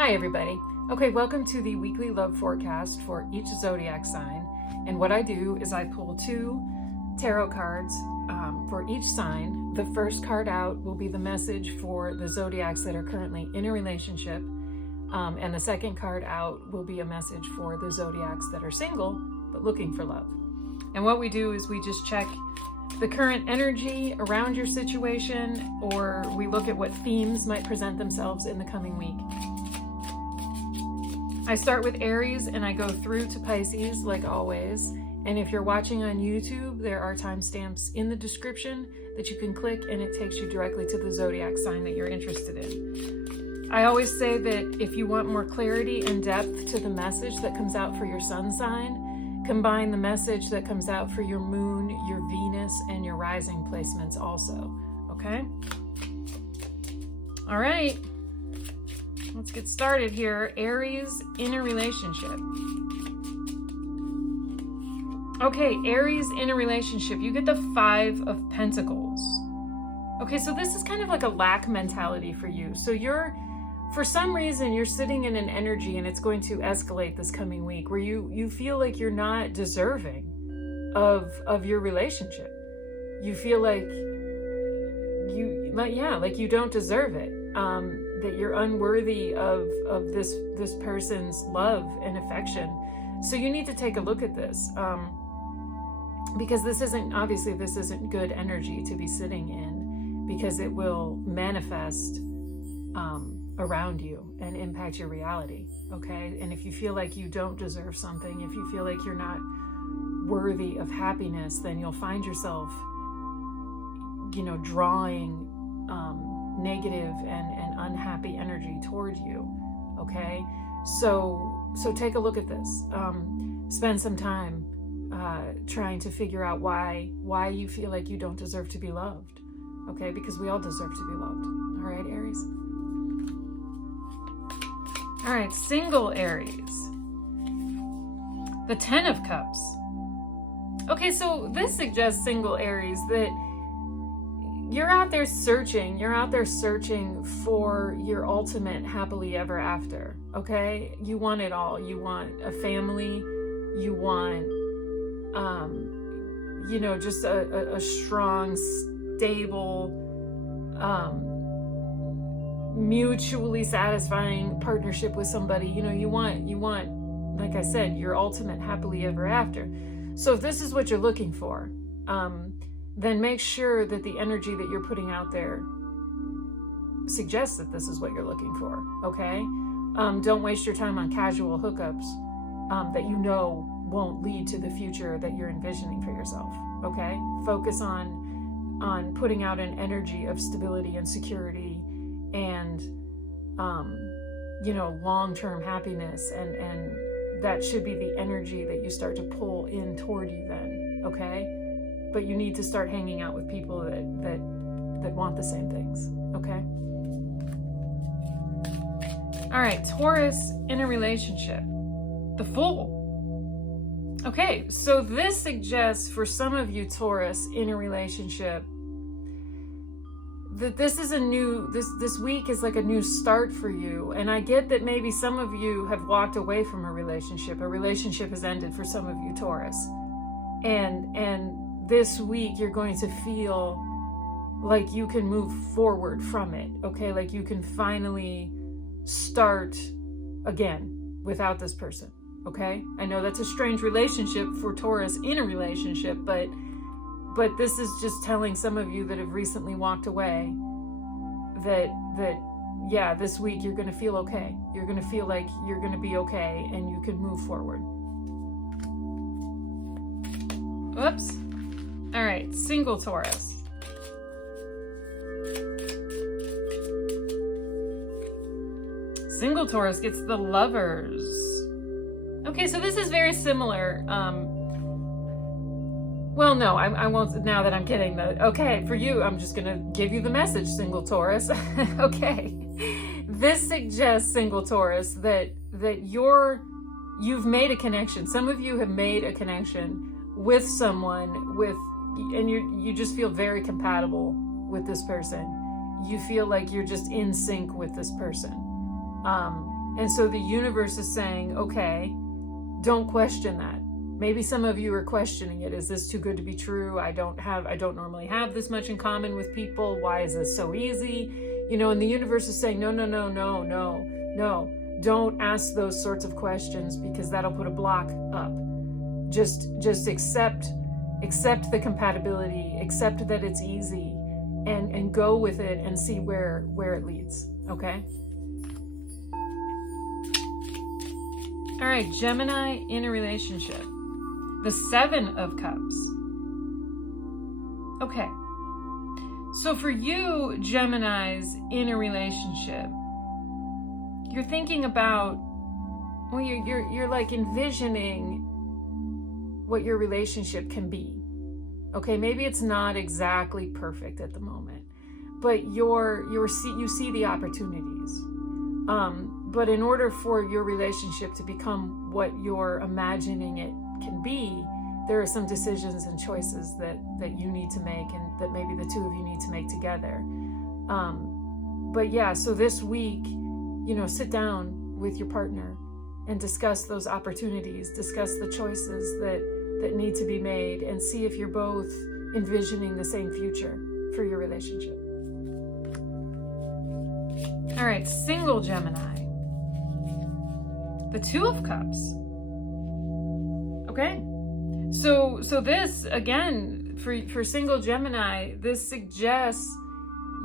Hi everybody. Okay, welcome to the weekly love forecast for each zodiac sign. And what I do is I pull two tarot cards for each sign. The first card out will be the message for the zodiacs that are currently in a relationship. And the second card out will be a message for the zodiacs that are single but looking for love. And what we do is we just check the current energy around your situation, or we look at what themes might present themselves in the coming week. I start with Aries and I go through to Pisces like always. And if you're watching on YouTube, there are timestamps in the description that you can click and it takes you directly to the zodiac sign that you're interested in. I always say that if you want more clarity and depth to the message that comes out for your sun sign, combine the message that comes out for your moon, your Venus, and your rising placements also, okay? All right. Let's get started here. Aries in a relationship. Okay, Aries in a relationship. You get the 5 of Pentacles. Okay, so this is kind of like a lack mentality for you. So for some reason, you're sitting in an energy and it's going to escalate this coming week where you feel like you're not deserving of your relationship. You feel like you don't deserve it. That you're unworthy of this person's love and affection. So you need to take a look at this, because this isn't good energy to be sitting in, because it will manifest around you and impact your reality. Okay, and if you feel like you don't deserve something, if you feel like you're not worthy of happiness, then you'll find yourself, drawing negative and unhappy energy toward you. Okay, so take a look at this. Spend some time trying to figure out why you feel like you don't deserve to be loved. Okay, because we all deserve to be loved. All right, Aries. All right, single Aries. The 10 of Cups. Okay, so this suggests, single Aries, that you're out there searching for your ultimate happily ever after. Okay, you want it all. You want a family, you want just a strong, stable, mutually satisfying partnership with somebody. You want, like I said, your ultimate happily ever after. So if this is what you're looking for, then make sure that the energy that you're putting out there suggests that this is what you're looking for, okay? Don't waste your time on casual hookups that won't lead to the future that you're envisioning for yourself, okay? Focus on putting out an energy of stability and security and, long-term happiness, and that should be the energy that you start to pull in toward you then, okay? But you need to start hanging out with people that want the same things, okay? All right, Taurus in a relationship. The Fool. Okay, so this suggests for some of you, Taurus, in a relationship, that this is this week is like a new start for you. And I get that maybe some of you have walked away from a relationship. A relationship has ended for some of you, Taurus. And this week you're going to feel like you can move forward from it, okay? Like you can finally start again without this person, okay? I know that's a strange relationship for Taurus in a relationship, but this is just telling some of you that have recently walked away that this week you're going to feel okay. You're going to feel like you're going to be okay and you can move forward. Oops. All right, single Taurus. Single Taurus gets the Lovers. Okay, so this is very similar. Well, no, I won't, now that I'm getting okay, for you, I'm just gonna give you the message, single Taurus. Okay. This suggests, single Taurus, that you've made a connection. Some of you have made a connection with someone and you just feel very compatible with this person. You feel like you're just in sync with this person. And so the universe is saying, okay, don't question that. Maybe some of you are questioning it. Is this too good to be true? I don't normally have this much in common with people. Why is this so easy? You know, and the universe is saying, no. Don't ask those sorts of questions, because that'll put a block up. Just accept the compatibility, accept that it's easy, and go with it and see where it leads. Okay? All right, Gemini in a relationship. The 7 of Cups. Okay. So for you, Geminis in a relationship, you're thinking about, well, you're like envisioning what your relationship can be. Okay, maybe it's not exactly perfect at the moment, but you see the opportunities. But in order for your relationship to become what you're imagining it can be, there are some decisions and choices that you need to make, and that maybe the two of you need to make together. But yeah, so this week, you know, sit down with your partner and discuss those opportunities, discuss the choices that need to be made, and see if you're both envisioning the same future for your relationship. All right, single Gemini. The 2 of Cups. Okay. So this, again, for single Gemini, this suggests,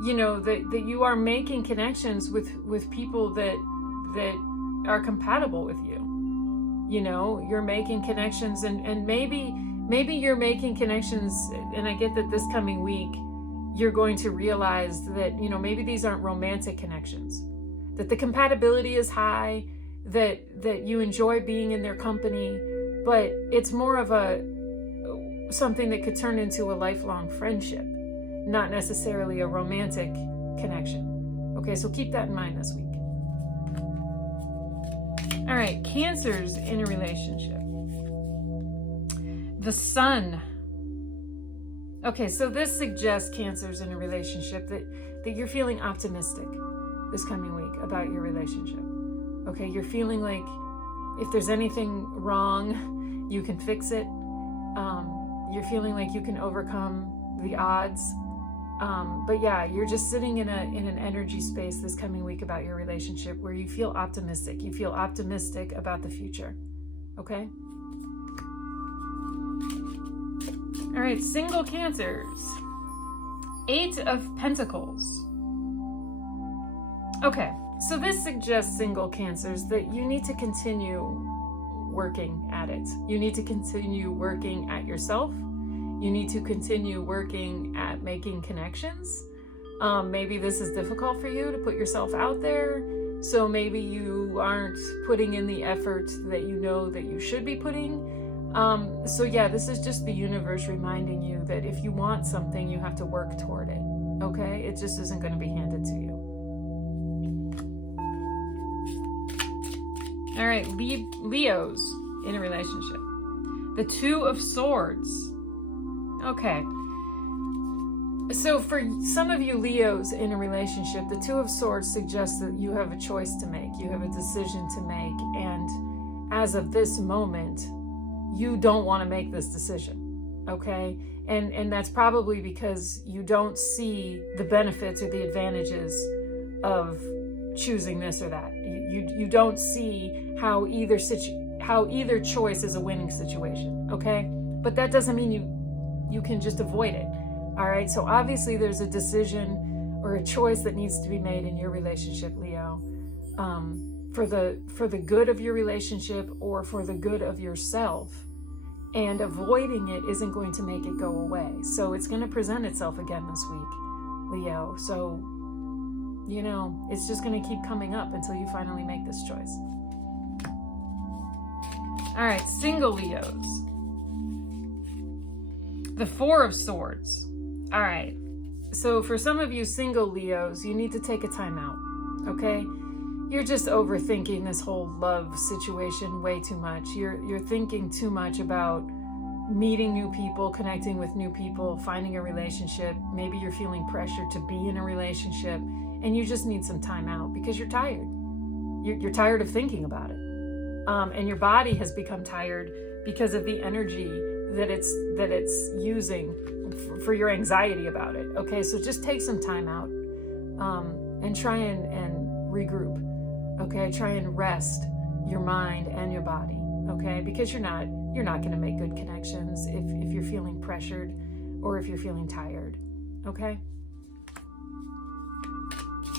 you know, that you are making connections with people that are compatible with you. You know, you're making connections, and maybe you're making connections, and I get that this coming week you're going to realize that, you know, maybe these aren't romantic connections, that the compatibility is high, that you enjoy being in their company, but it's more of something that could turn into a lifelong friendship, not necessarily a romantic connection. Okay, so keep that in mind this week. All right, Cancers in a relationship. The Sun. Okay, so this suggests, Cancers in a relationship, that you're feeling optimistic this coming week about your relationship. Okay, you're feeling like if there's anything wrong, you can fix it. You're feeling like you can overcome the odds. But yeah, you're just sitting in an energy space this coming week about your relationship where you feel optimistic. You feel optimistic about the future. Okay? All right, single Cancers. 8 of Pentacles. Okay, so this suggests, single Cancers, that you need to continue working at it. You need to continue working at yourself. You need to continue working at making connections. Maybe this is difficult for you to put yourself out there. So maybe you aren't putting in the effort that you know that you should be putting. So yeah, this is just the universe reminding you that if you want something, you have to work toward it. Okay? It just isn't going to be handed to you. All right, Leos in a relationship. The 2 of Swords. Okay. So for some of you Leos in a relationship, the 2 of Swords suggests that you have a choice to make. You have a decision to make. And as of this moment, you don't want to make this decision. Okay? And that's probably because you don't see the benefits or the advantages of choosing this or that. You don't see how either choice is a winning situation. Okay? But that doesn't mean you can just avoid it. All right, so obviously there's a decision or a choice that needs to be made in your relationship, Leo, for the good of your relationship or for the good of yourself. And avoiding it isn't going to make it go away. So it's going to present itself again this week, Leo. So, you know, it's just going to keep coming up until you finally make this choice. All right, single Leos. The 4 of Swords. All right. So for some of you single Leos, you need to take a time out, okay? You're just overthinking this whole love situation way too much. You're thinking too much about meeting new people, connecting with new people, finding a relationship. Maybe you're feeling pressure to be in a relationship, and you just need some time out because you're tired. You're tired of thinking about it. And your body has become tired because of the energy that it's using for your anxiety about it. Okay, so just take some time out and try and regroup. Okay, try and rest your mind and your body. Okay, because you're not going to make good connections if you're feeling pressured or if you're feeling tired. Okay.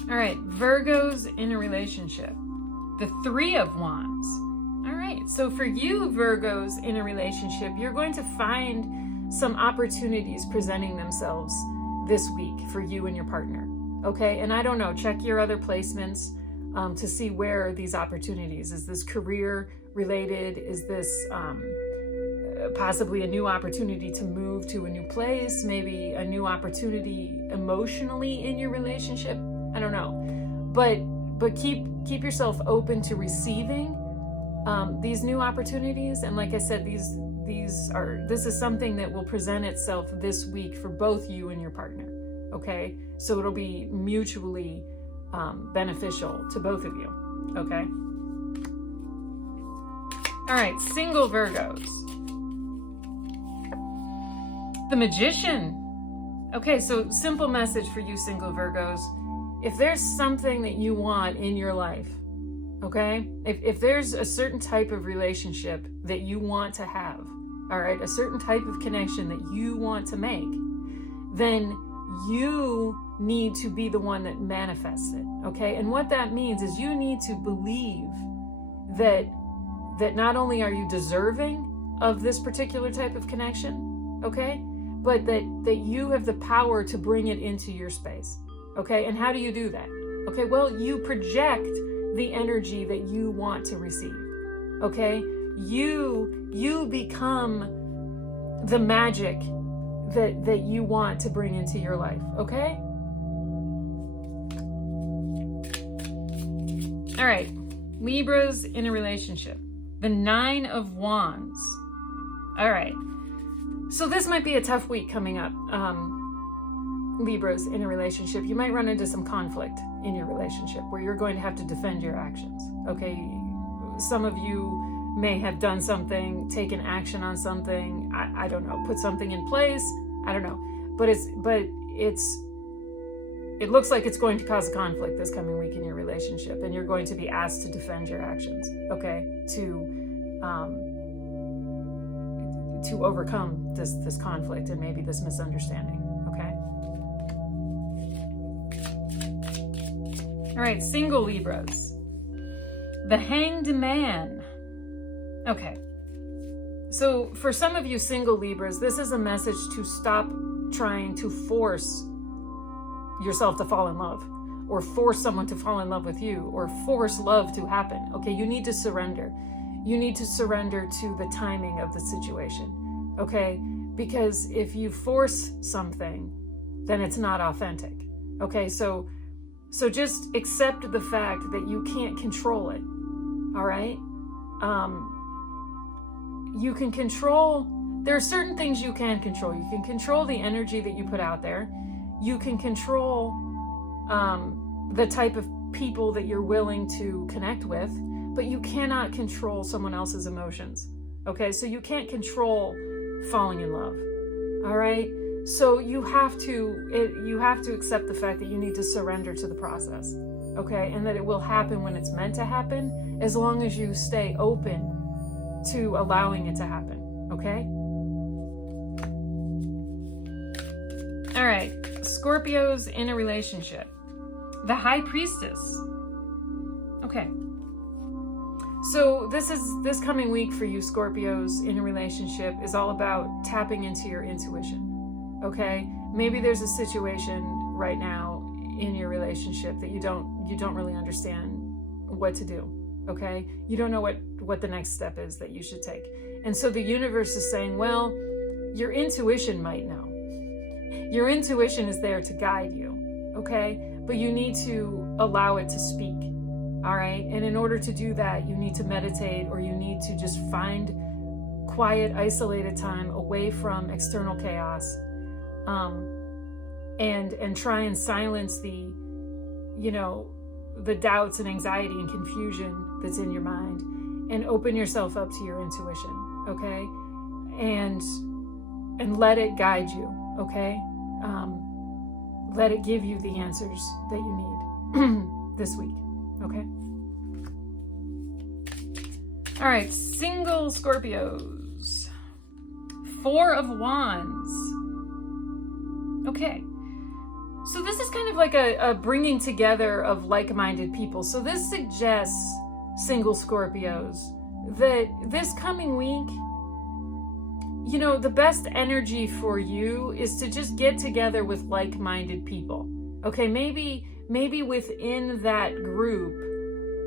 All right, Virgos in a relationship. The Three of Wands. All right, so for you Virgos in a relationship, you're going to find some opportunities presenting themselves this week for you and your partner. Okay, and I don't know, check your other placements to see where these opportunities. Is this career related? Is this possibly a new opportunity to move to a new place? Maybe a new opportunity emotionally in your relationship? I don't know, but keep yourself open to receiving these new opportunities. And like I said, this is something that will present itself this week for both you and your partner. Okay, so it'll be mutually beneficial to both of you. Okay. All right, single Virgos. The Magician. Okay, so simple message for you single Virgos. If there's something that you want in your life, okay, if there's a certain type of relationship that you want to have, all right, a certain type of connection that you want to make, then you need to be the one that manifests it. Okay, and what that means is you need to believe that not only are you deserving of this particular type of connection, okay, but that you have the power to bring it into your space. Okay, and how do you do that? Okay, well, you project the energy that you want to receive. Okay, you become the magic that you want to bring into your life. Okay. All right, Libras in a relationship. The Nine of Wands. All right, so this might be a tough week coming up. Libras in a relationship, you might run into some conflict in your relationship where you're going to have to defend your actions. Okay, some of you may have done something, taken action on something, I don't know, put something in place, I don't know, but it looks like it's going to cause a conflict this coming week in your relationship, and you're going to be asked to defend your actions. Okay, to overcome this conflict and maybe this misunderstanding. Okay. All right, single Libras. The Hanged Man. Okay. So for some of you single Libras, this is a message to stop trying to force yourself to fall in love, or force someone to fall in love with you, or force love to happen. Okay, you need to surrender. You need to surrender to the timing of the situation. Okay, because if you force something, then it's not authentic. Okay, so just accept the fact that you can't control it. All right. You can control, there are certain things you can control. You can control the energy that you put out there. You can control the type of people that you're willing to connect with, but you cannot control someone else's emotions. Okay, so you can't control falling in love. All right, so you have to accept the fact that you need to surrender to the process. Okay, and that it will happen when it's meant to happen, as long as you stay open to allowing it to happen. Okay. All right, Scorpios in a relationship. The High Priestess. Okay. So this coming week for you Scorpios in a relationship is all about tapping into your intuition. Okay? Maybe there's a situation right now in your relationship that you don't really understand what to do. Okay? You don't know what the next step is that you should take. And so the universe is saying, well, your intuition might know. Your intuition is there to guide you, okay? But you need to allow it to speak, all right? And in order to do that, you need to meditate, or you need to just find quiet, isolated time away from external chaos, and try and silence the the doubts and anxiety and confusion that's in your mind, and open yourself up to your intuition, okay? And let it guide you, okay? Let it give you the answers that you need this week, okay? All right, single Scorpios. 4 of Wands. Okay. So this is kind of like a bringing together of like-minded people. So this suggests, single Scorpios, that this coming week, you know, the best energy for you is to just get together with like-minded people. Okay, maybe within that group,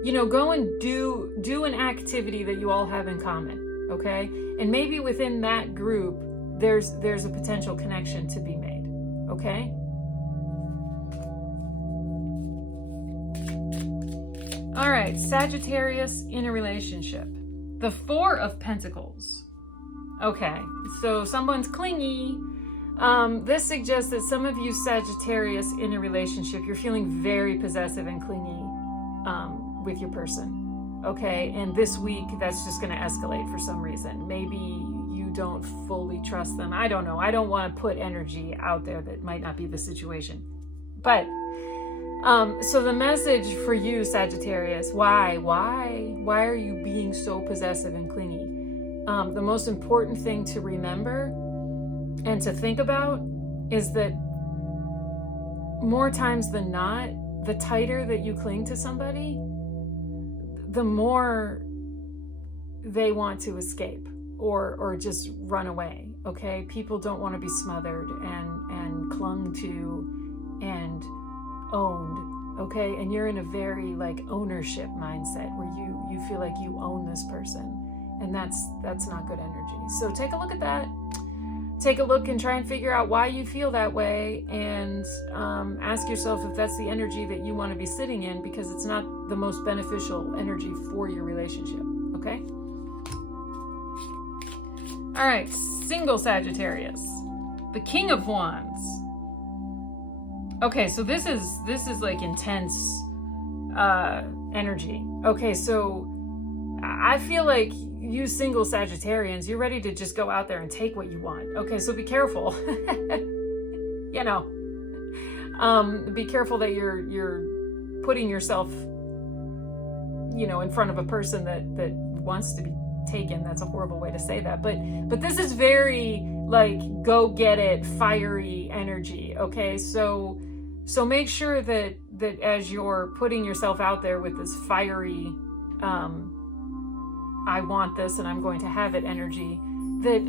you know, go and do an activity that you all have in common, okay? And maybe within that group, there's a potential connection to be made, okay? All right, Sagittarius in a relationship. The 4 of Pentacles. Okay, so someone's clingy. This suggests that some of you Sagittarius in a relationship, you're feeling very possessive and clingy with your person, okay? And this week, that's just going to escalate for some reason. Maybe you don't fully trust them. I don't know. I don't want to put energy out there that might not be the situation. But, so the message for you, Sagittarius, why are you being so possessive and clingy? The most important thing to remember and to think about is that more times than not, the tighter that you cling to somebody, the more they want to escape or just run away, okay? People don't want to be smothered and clung to and owned, okay? And you're in a very like ownership mindset where you feel like you own this person, and that's not good energy. So take a look at that. Take a look and try and figure out why you feel that way, and ask yourself if that's the energy that you want to be sitting in, because it's not the most beneficial energy for your relationship, okay? All right, single Sagittarius, the King of Wands. Okay, so this is like intense energy. Okay, so I feel like you single Sagittarians, you're ready to just go out there and take what you want. Okay, so be careful. You know, be careful that you're putting yourself, you know, in front of a person that wants to be taken. That's a horrible way to say that, but this is very like go get it, fiery energy. Okay, so make sure that as you're putting yourself out there with this fiery I want this and I'm going to have it energy, that,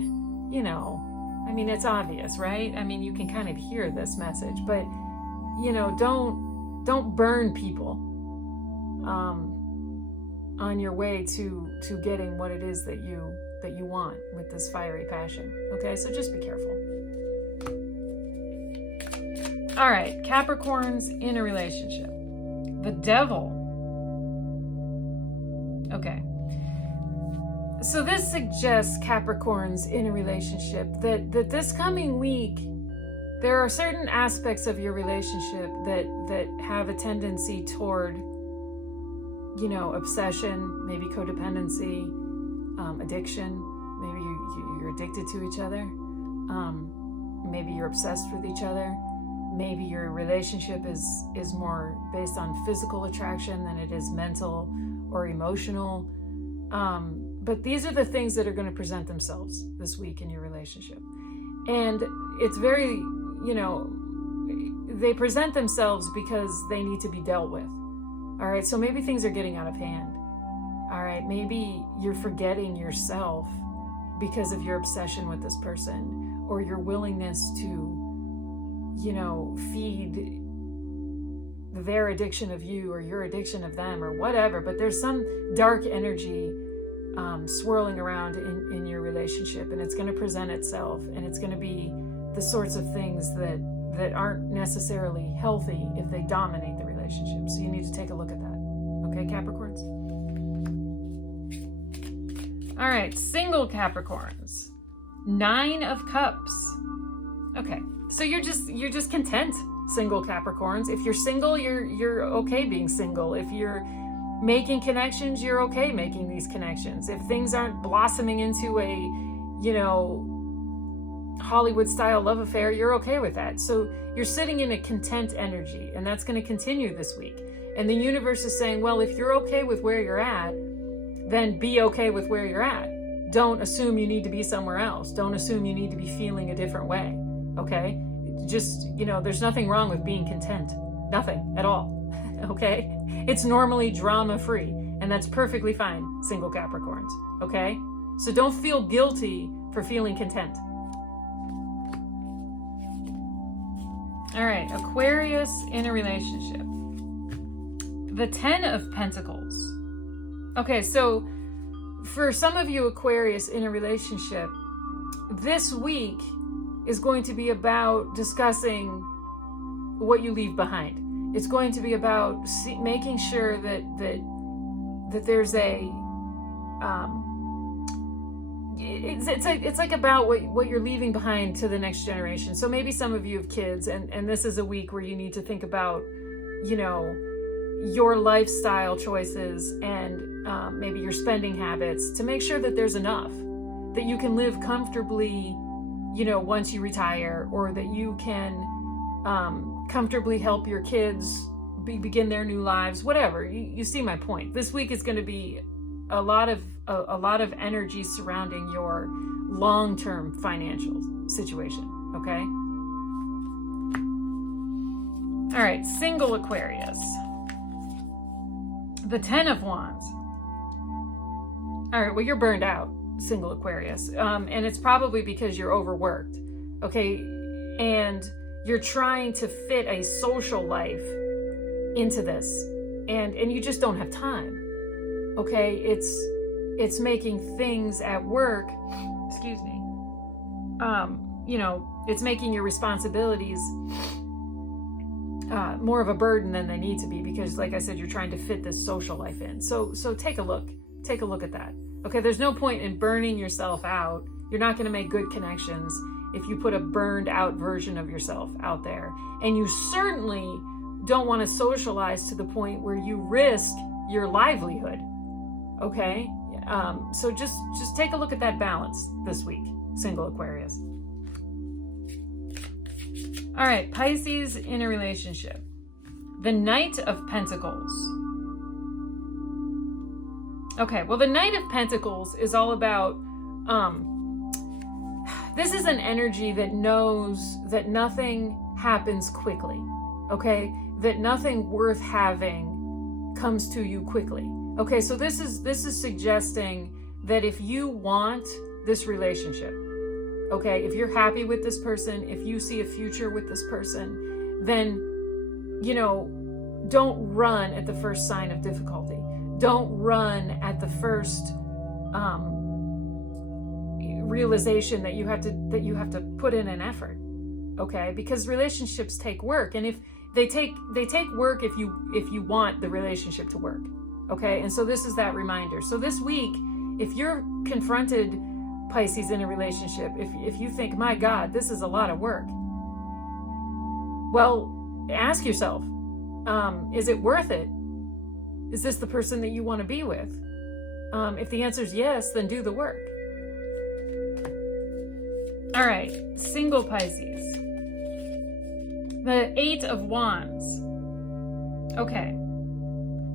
you know, I mean, it's obvious, right? I mean, you can kind of hear this message, but, you know, don't burn people on your way to getting what it is that you want with this fiery passion. Okay, so just be careful. All right, Capricorns in a relationship. The Devil. Okay. So this suggests, Capricorns in a relationship, that this coming week, there are certain aspects of your relationship that have a tendency toward, you know, obsession, maybe codependency, addiction. Maybe you're addicted to each other. Maybe you're obsessed with each other. Maybe your relationship is more based on physical attraction than it is mental or emotional. But these are the things that are going to present themselves this week in your relationship. And it's very, you know, they present themselves because they need to be dealt with. All right, so maybe things are getting out of hand. All right, maybe you're forgetting yourself because of your obsession with this person, or your willingness to, you know, feed their addiction of you or your addiction of them or whatever. But there's some dark energy swirling around in your relationship, and it's going to present itself, and it's going to be the sorts of things that aren't necessarily healthy if they dominate the relationship. So you need to take a look at that. Okay, Capricorns? All right, single Capricorns. 9 of Cups. Okay, so you're just content, single Capricorns. If you're single, you're okay being single. If you're making connections, you're okay making these connections. If things aren't blossoming into a, you know, Hollywood style love affair, you're okay with that. So you're sitting in a content energy, and that's going to continue this week. And the universe is saying, well, if you're okay with where you're at, then be okay with where you're at. Don't assume you need to be somewhere else. Don't assume you need to be feeling a different way. Okay? Just, you know, there's nothing wrong with being content. Nothing at all. Okay? It's normally drama free, and that's perfectly fine, single Capricorns. Okay? So don't feel guilty for feeling content. All right, Aquarius in a relationship. The 10 of Pentacles. Okay, so for some of you Aquarius in a relationship, this week is going to be about discussing what you leave behind. It's going to be about making sure that there's a it's like about what you're leaving behind to the next generation. So maybe some of you have kids, and this is a week where you need to think about, you know, your lifestyle choices and maybe your spending habits to make sure that there's enough, that you can live comfortably, you know, once you retire, or that you can comfortably help your kids begin their new lives, whatever. You see my point. This week is going to be a lot of energy surrounding your long-term financial situation, okay? All right, single Aquarius. The 10 of Wands. All right, well, you're burned out, single Aquarius. And it's probably because you're overworked, okay? And you're trying to fit a social life into this. And you just don't have time, okay? It's making things at work, excuse me, you know, it's making your responsibilities more of a burden than they need to be, because like I said, you're trying to fit this social life in. So take a look at that. Okay, there's no point in burning yourself out. You're not going to make good connections if you put a burned out version of yourself out there. And you certainly don't want to socialize to the point where you risk your livelihood. Okay? So just take a look at that balance this week, single Aquarius. All right, Pisces in a relationship. The Knight of Pentacles. Okay, well, the Knight of Pentacles is all about, this is an energy that knows that nothing happens quickly, okay? That nothing worth having comes to you quickly. Okay, so this is suggesting that if you want this relationship, okay, if you're happy with this person, if you see a future with this person, then, you know, don't run at the first sign of difficulty. Don't run at the first realization that you have to put in an effort, okay? Because relationships take work, and if they take work if you want the relationship to work, okay? And so this is that reminder. So this week, if you're confronted, Pisces, in a relationship, if you think, my God, this is a lot of work, well, ask yourself, is it worth it? Is this the person that you want to be with? If the answer is yes, then do the work. All right, single Pisces. The 8 of Wands. Okay.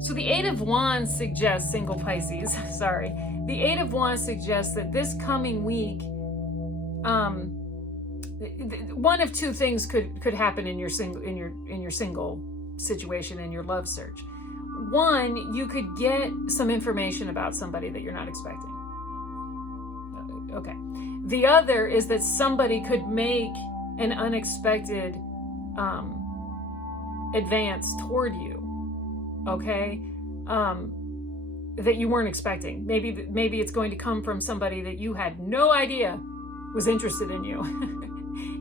So the 8 of Wands suggests, single Pisces, sorry. The 8 of Wands suggests that this coming week, one of two things could happen in your single situation, in your love search. One, you could get some information about somebody that you're not expecting. Okay. The other is that somebody could make an unexpected advance toward you. Okay? That you weren't expecting. Maybe it's going to come from somebody that you had no idea was interested in you.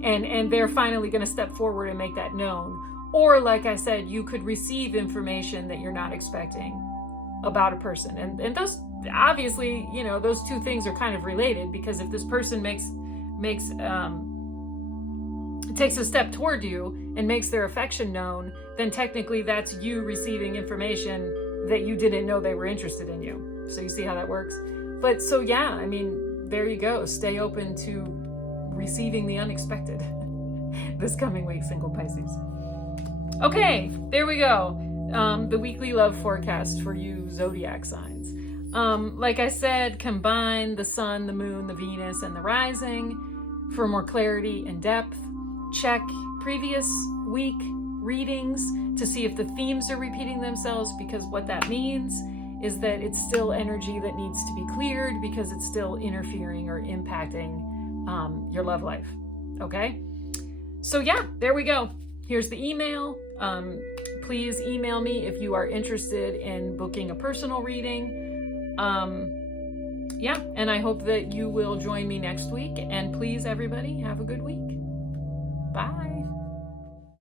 and they're finally going to step forward and make that known. Or, like I said, you could receive information that you're not expecting about a person. And those, obviously, you know, those two things are kind of related, because if this person takes a step toward you and makes their affection known, then technically that's you receiving information that you didn't know they were interested in you. So you see how that works? But so yeah, I mean, there you go. Stay open to receiving the unexpected this coming week, single Pisces. Okay, there we go. The weekly love forecast for you Zodiac signs. Like I said, combine the sun, the moon, the Venus, and the rising for more clarity and depth. Check previous week readings to see if the themes are repeating themselves, because what that means is that it's still energy that needs to be cleared because it's still interfering or impacting your love life. Okay? So yeah, there we go. Here's the email. Please email me if you are interested in booking a personal reading. Yeah, and I hope that you will join me next week. And please, everybody, have a good week.